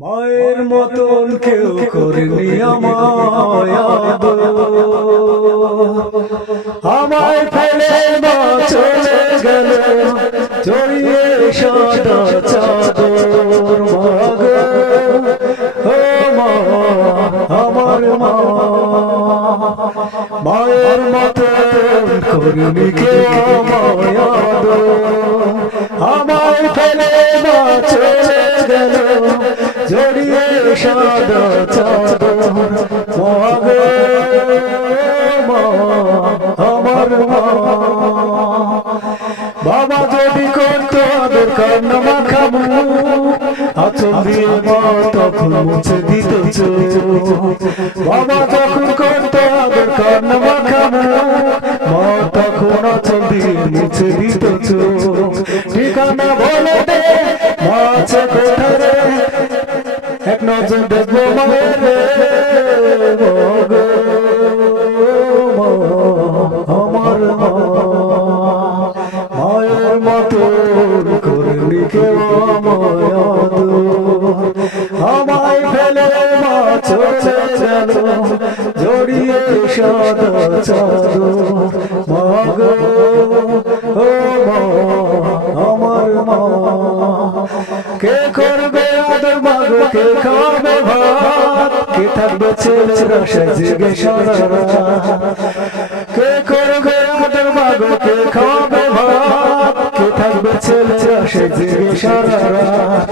মায়ের মতন কেউ করেনি আমায় আদর, আমায় ফেলে মা চলে গেল জড়িয়ে সাদা চাদর। মাগো ও মা, আমার মা, মায়ের মতন করেনি কেউ আমায় আদর, আমায় ফেলে মা চলে গেল জড়িয়ে সাদা চাদর। মাগো মা, আমার মা, বাবা যদি করতো আদর কান্না মাখামু, আঁচল দিয়ে মা তখন মুছে দিত চোখ। বাবা যখন করতো আদর কান্না মাখামু, মা তখন আঁচল দিয়ে মুছে দিত চোখ। ঠিকানা বলে দে মা আছে কোথায় রে, এক নজর দেখবো মায়ের রে। মাগো মা, আমার মা, মায়ের মতন করেনি কেউ আমায় আদর, আমায় ফেলে মা চলে গেল জড়িয়ে সাদা চাদর। মাগো ও মা, আমার মা, কে করবে আদর মাগো, কে খাবে ভাত, কে থাকবে ছেলেরা সেজে সারা রাত। কে করবে আদর মাগো, কে খাবে ভাত, কে থাকবে ছেলেরা সেজে সারা রাত।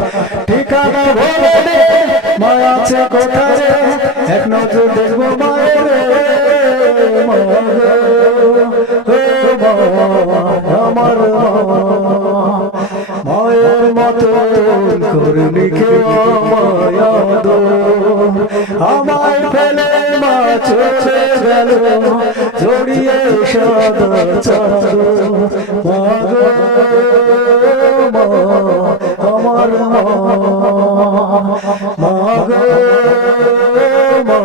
ঠিকানা বলে দে মা আছে কোথায় রে, এক নজর দেখবো মায়ের রে। মাগো ও মা, আমার মা, মায়ের মতন করেনি কেউ আমায় আদর, আমায় ফেলে মা চলে গেল জড়িয়ে সাদা চাদর। মাগো মা, আমার মা, মাগো মা।